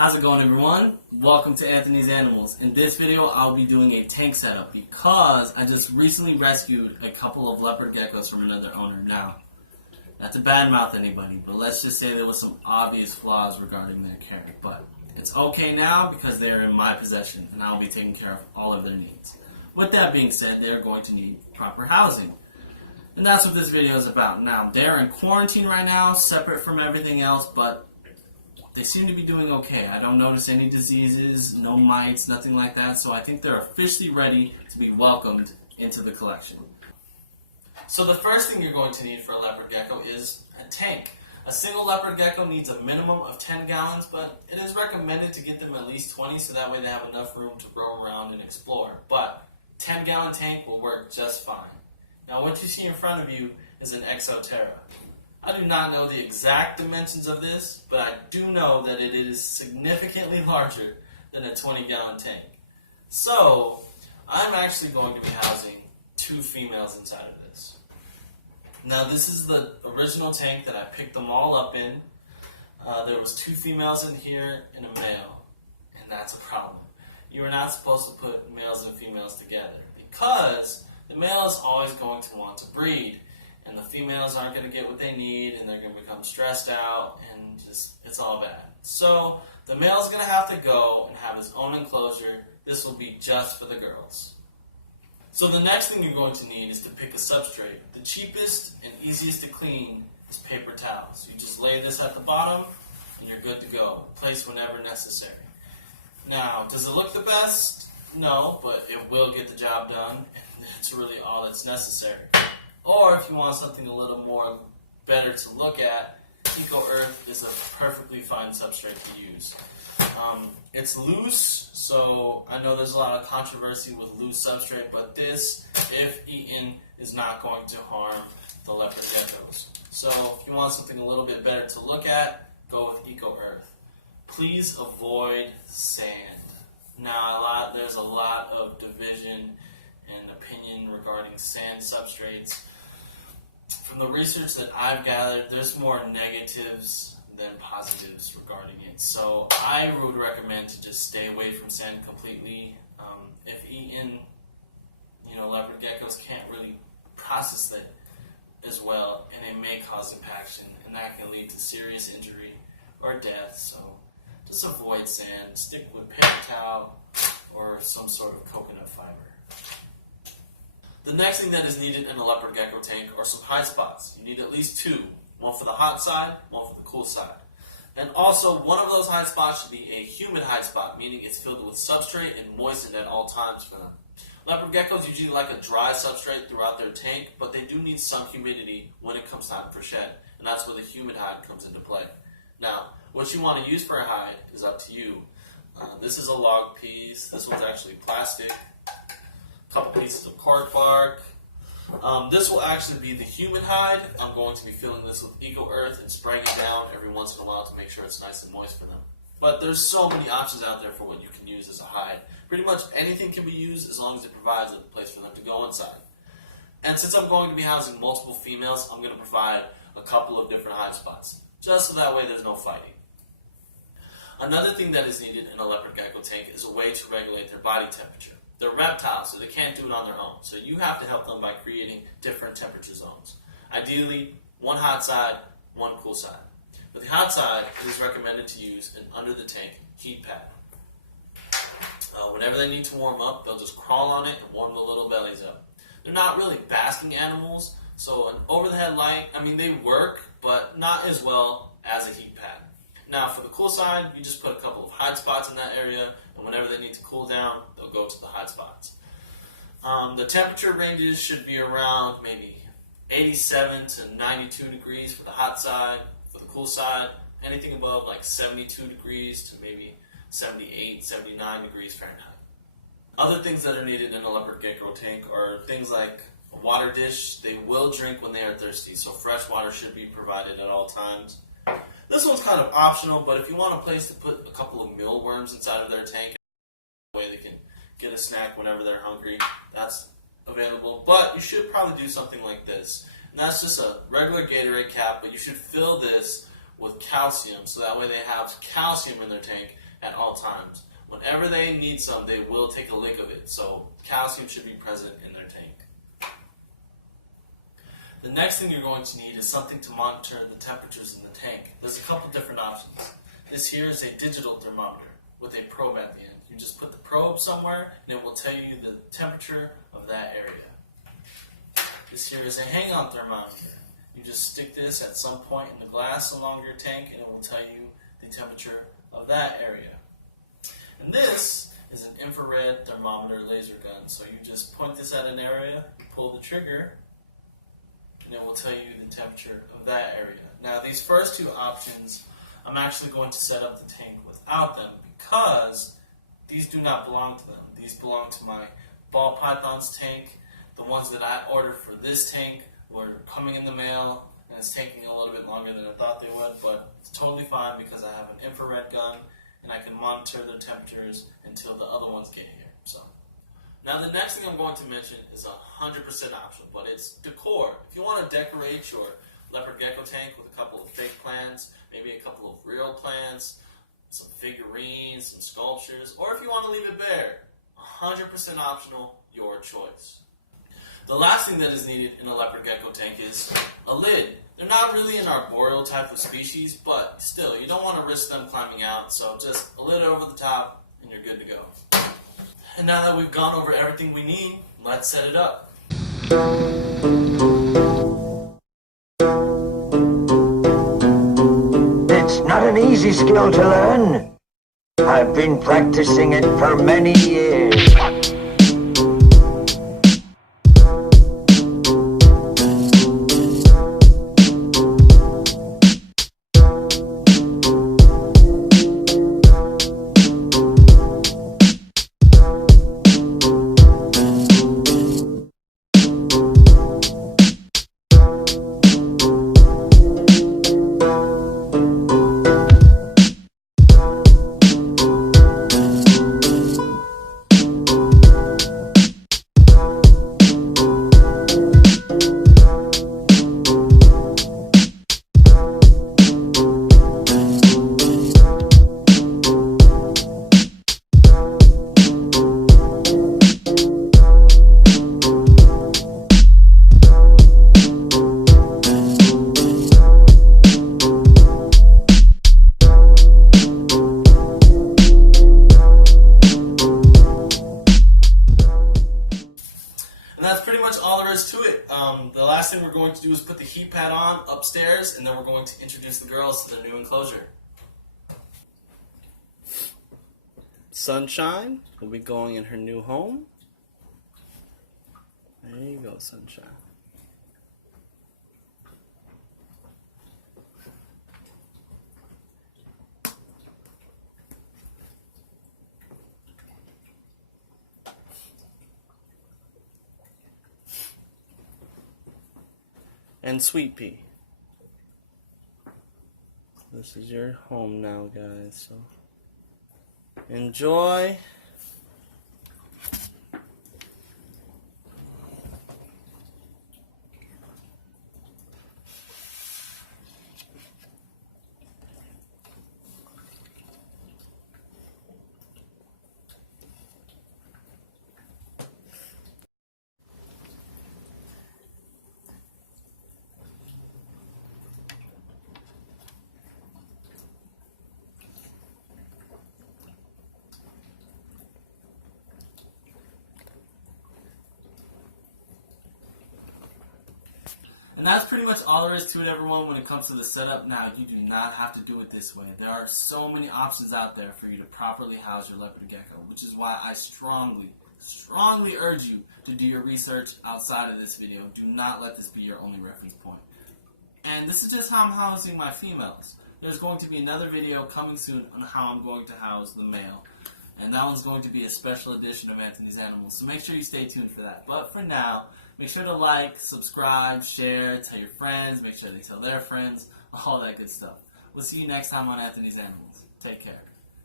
How's it going, everyone? Welcome to Anthony's Animals. In this video, I'll be doing a tank setup because I just recently rescued a couple of leopard geckos from another owner. Now, not to badmouth anybody, but let's just say there was some obvious flaws regarding their care. But it's okay now because they're in my possession and I'll be taking care of all of their needs. With that being said, they're going to need proper housing. And that's what this video is about. Now, they're in quarantine right now, separate from everything else, but they seem to be doing okay. I don't notice any diseases, no mites, nothing like that, so I think they're officially ready to be welcomed into the collection. So the first thing you're going to need for a leopard gecko is a tank. A single leopard gecko needs a minimum of 10 gallons, but it is recommended to get them at least 20 so that way they have enough room to roam around and explore. But 10-gallon tank will work just fine. Now what you see in front of you is an Exoterra. I do not know the exact dimensions of this, but I do know that it is significantly larger than a 20-gallon tank. So, I'm actually going to be housing 2 females inside of this. Now, this is the original tank that I picked them all up in. There was 2 females in here and a male, and that's a problem. You are not supposed to put males and females together because the male is always going to want to breed. And the females aren't going to get what they need, and they're going to become stressed out, and just, it's all bad. So, the male's going to have to go and have his own enclosure. This will be just for the girls. So the next thing you're going to need is to pick a substrate. The cheapest and easiest to clean is paper towels. You just lay this at the bottom, and you're good to go. Place whenever necessary. Now, does it look the best? No, but it will get the job done, and that's really all that's necessary. Or if you want something a little more better to look at, Eco Earth is a perfectly fine substrate to use. It's loose, so I know there's a lot of controversy with loose substrate, but this, if eaten, is not going to harm the leopard geckos. So if you want something a little bit better to look at, go with Eco Earth. Please avoid sand. Now, there's a lot of division and opinion regarding sand substrates. From the research that I've gathered, there's more negatives than positives regarding it. So I would recommend to just stay away from sand completely. If eaten, leopard geckos can't really process it as well, and it may cause impaction, and that can lead to serious injury or death. So just avoid sand. Stick with paper towel or some sort of coconut fiber. The next thing that is needed in a leopard gecko tank are some hide spots. You need at least 2. One for the hot side, one for the cool side. And also, one of those hide spots should be a humid hide spot, meaning it's filled with substrate and moistened at all times for them. Leopard geckos usually like a dry substrate throughout their tank, but they do need some humidity when it comes time for shed. And that's where the humid hide comes into play. Now, what you want to use for a hide is up to you. This is a log piece. This one's actually plastic. Couple pieces of cork bark. This will actually be the humid hide. I'm going to be filling this with Eco Earth and spraying it down every once in a while to make sure it's nice and moist for them. But there's so many options out there for what you can use as a hide. Pretty much anything can be used as long as it provides a place for them to go inside. And since I'm going to be housing multiple females, I'm going to provide a couple of different hide spots, just so that way there's no fighting. Another thing that is needed in a leopard gecko tank is a way to regulate their body temperature. They're reptiles, so they can't do it on their own. So you have to help them by creating different temperature zones. Ideally, one hot side, one cool side. For the hot side, it is recommended to use an under-the-tank heat pad. Whenever they need to warm up, they'll just crawl on it and warm the little bellies up. They're not really basking animals, so an over-the-head light, they work, but not as well as a heat pad. Now, for the cool side, you just put a couple of hide spots in that area, and whenever they need to cool down, they'll go to the hide spots. The temperature ranges should be around maybe 87 to 92 degrees for the hot side. For the cool side, anything above like 72 degrees to maybe 78, 79 degrees Fahrenheit. Other things that are needed in a leopard gecko tank are things like a water dish. They will drink when they are thirsty, so fresh water should be provided at all times. This one's kind of optional, but if you want a place to put a couple of mealworms inside of their tank, that way they can get a snack whenever they're hungry, that's available. But you should probably do something like this. And that's just a regular Gatorade cap, but you should fill this with calcium, so that way they have calcium in their tank, at all times. Whenever they need some, they will take a lick of it, so calcium should be present in their tank. The next thing you're going to need is something to monitor the temperatures in the tank. There's a couple different options. This here is a digital thermometer with a probe at the end. You just put the probe somewhere and it will tell you the temperature of that area. This here is a hang-on thermometer. You just stick this at some point in the glass along your tank and it will tell you the temperature of that area. And this is an infrared thermometer laser gun. So you just point this at an area, you pull the trigger, and it will tell you the temperature of that area. Now these first two options, I'm actually going to set up the tank without them because these do not belong to them. These belong to my ball pythons tank. The ones that I ordered for this tank were coming in the mail, and it's taking a little bit longer than I thought they would, but it's totally fine because I have an infrared gun and I can monitor their temperatures until the other ones get here. So now the next thing I'm going to mention is 100% optional, but it's decor. If you want to decorate your Leopard Gecko tank with a couple of fake plants, maybe a couple of real plants, some figurines, some sculptures, or if you want to leave it bare, 100% optional, your choice. The last thing that is needed in a Leopard Gecko tank is a lid. They're not really an arboreal type of species, but still, you don't want to risk them climbing out, so just a lid over the top and you're good to go. And now that we've gone over everything we need, let's set it up. It's not an easy skill to learn. I've been practicing it for many years. And that's pretty much all there is to it. The last thing we're going to do is put the heat pad on upstairs, and then we're going to introduce the girls to their new enclosure. Sunshine will be going in her new home. There you go, Sunshine. And Sweet Pea. This is your home now, guys, so enjoy. And that's pretty much all there is to it, everyone, when it comes to the setup. Now, you do not have to do it this way. There are so many options out there for you to properly house your leopard gecko, which is why I strongly urge you to do your research outside of this video. Do not let this be your only reference point. And this is just how I'm housing my females. There's going to be another video coming soon on how I'm going to house the male. And that one's going to be a special edition of Anthony's Animals, so make sure you stay tuned for that. But for now, make sure to like, subscribe, share, tell your friends, make sure they tell their friends, all that good stuff. We'll see you next time on Anthony's Animals. Take care.